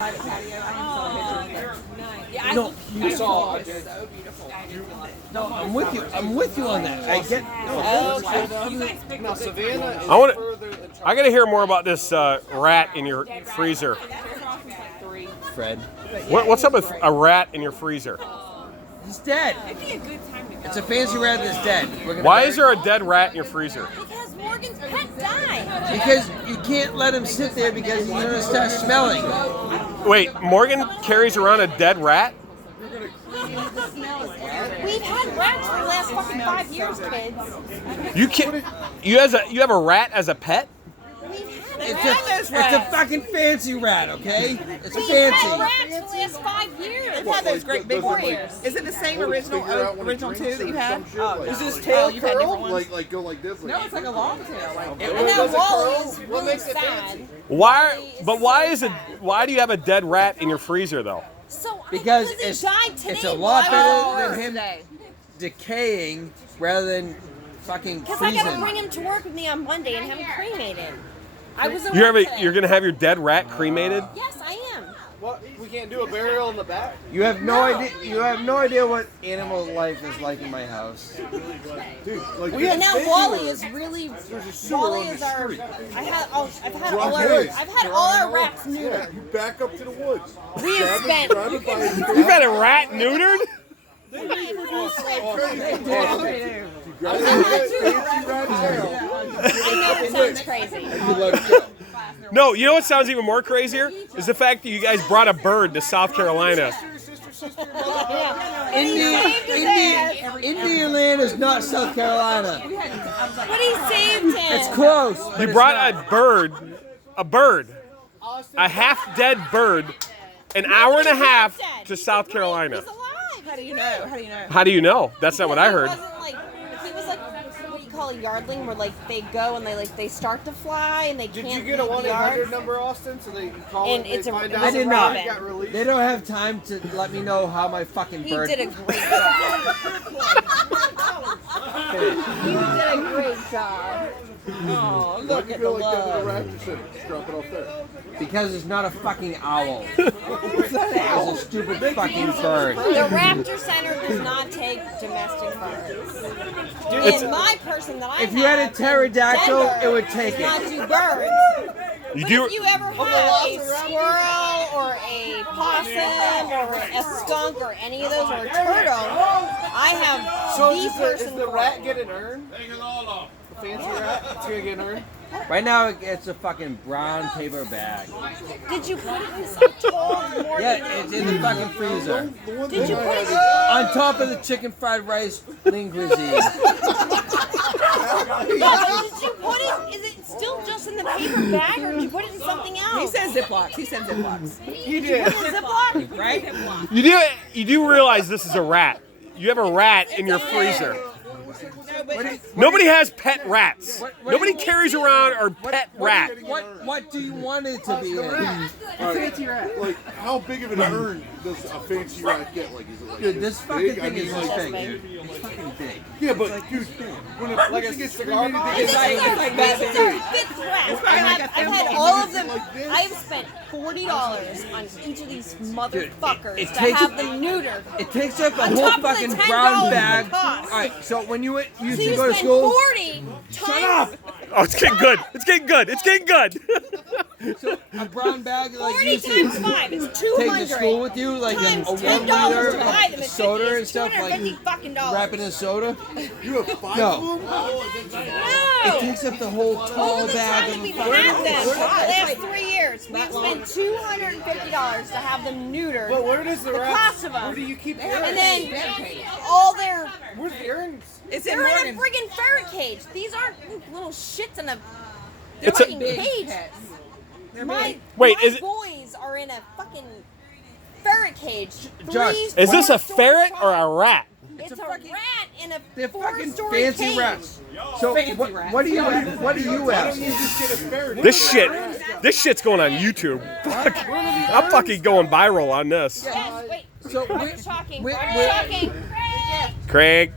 No, you saw it. no, I'm with you. I'm with you on that. I get. Now, Savannah is I wanna- further than I got to hear more about this rat in your freezer. Fred, What's up with a rat in your freezer? he's dead. It's a fancy rat that's dead. Why is there a dead rat in your freezer? Because Morgan's pet died. Because you can't let him sit there because he's gonna start smelling. Wait, Morgan carries around a dead rat? We've had rats for the last fucking 5 years, kids. You can You have a rat as a pet? It's a fucking fancy rat, okay? It's We've had fancy. rats for the last 5 years. We've had those great big ones. Is it the same original two that you had? Is this Oh, tail you've had different curl? ones? Like go like this? No, it's like a long tail. Like And then Wally's What really makes it sad. Why do you have a dead rat in your freezer though? So Because he it's died today. it's a lot Why? better than him decaying rather than fucking Because I gotta freezing. bring him to work with me on Monday and have him cremated. I was at You're work today. gonna have your dead rat cremated? Yes, I am. What? We can't do a burial in the back? You have no idea. You have no idea what animal life is like in my house. Dude, like And now Wally is really. Wally is our. I've had all our rats neutered. You back up to the woods. We have spent. You've had a rat neutered? I know it sounds crazy. No, you know what sounds even more crazier? Is the fact that you guys brought a bird to South Carolina. Indian land is not South Carolina. But he saved him. It's close. but You it's brought not. a bird, a half-dead bird, an hour and a half to South Carolina. He's alive. How do you know? How do you know? How do you know? That's not what I heard. He was like what you call a yardling, where like they go and they start to fly and they Did can't you get a leave the 1-800 yard. number, Austin? So they call And it. it's They a- find it out was I did a not. rabbit. got released. They don't have time to let me know how my fucking He bird. did a great job. He did a great job. Oh, look You at the feel like getting a love. rat, just drop it off there. Because it's not a fucking owl. It's a stupid fucking bird. The Raptor Center does not take domestic birds. And my person that I If you had a have in pterodactyl, Denver it would take does not it. do birds. You But do. if you ever have a squirrel or a possum or a skunk or any of those or a turtle, I have So the is person the for rat it. get an urn? The fancy rat? It's gonna get an urn? Right now, it's a fucking brown paper bag. Did you put it in some told Morgan? Yeah, it's in the fucking freezer. Did you put it in? On top of the chicken fried rice lean cuisine. No, did you put it? Is it still just in the paper bag, or did you put it in something He else? said Ziplocs. He said Ziplocs. You did. Ziploc? Right? You do realize this is a rat. You have a rat in your freezer. No, but Nobody has pet rats. What- Nobody carries around a pet rat. What do you want it to be in? Like, how big of an urn does a fancy rat get? Like, is it like Dude, this fucking big? I thing mean, is like, this big, dude. It's fucking big. yeah, but dude, when it Like a gets cigar cremated, box? they This get is it's our like this that is our fifth rat. I've had all of them. I've spent $40 on each of these motherfuckers it to takes- have them neutered. It takes up a On whole top of the fucking $10 brown it bag. costs. Alright, so when you used So to you go to spend school, 40 times Oh, it's getting good. It's getting good. It's getting good. a brown bag like 40 you used times to 5 is take to 200. school with you, like in Times a 1 $10 liter to buy them of at soda 50 and is stuff, like $250 fucking dollars. wrapping in soda. You have 5 No. of them? It No. takes up the whole Over tall the bag time that of we've fucking. had them, for the last 3 years, we've spent $250 to have them neutered. But where does the The rat? cost of them. Where do you keep the And urns? then all their Where's the urns? it's in they're in a Morgan. friggin' ferret cage. These aren't little shits in a It's a- fucking Big cage. pets. They're My, big. Wait, my is it- boys are in a fucking ferret cage. Josh, Is this a ferret or a rat? It's a fucking- rat in a They're fucking four-story fancy cage. rats. So what do you have? What do you Why don't you have? just get a ferret? This shit's going on YouTube. I'm fucking going viral on this. Yes, wait. So Robert's talking. we- Robert's we- talking. Craig.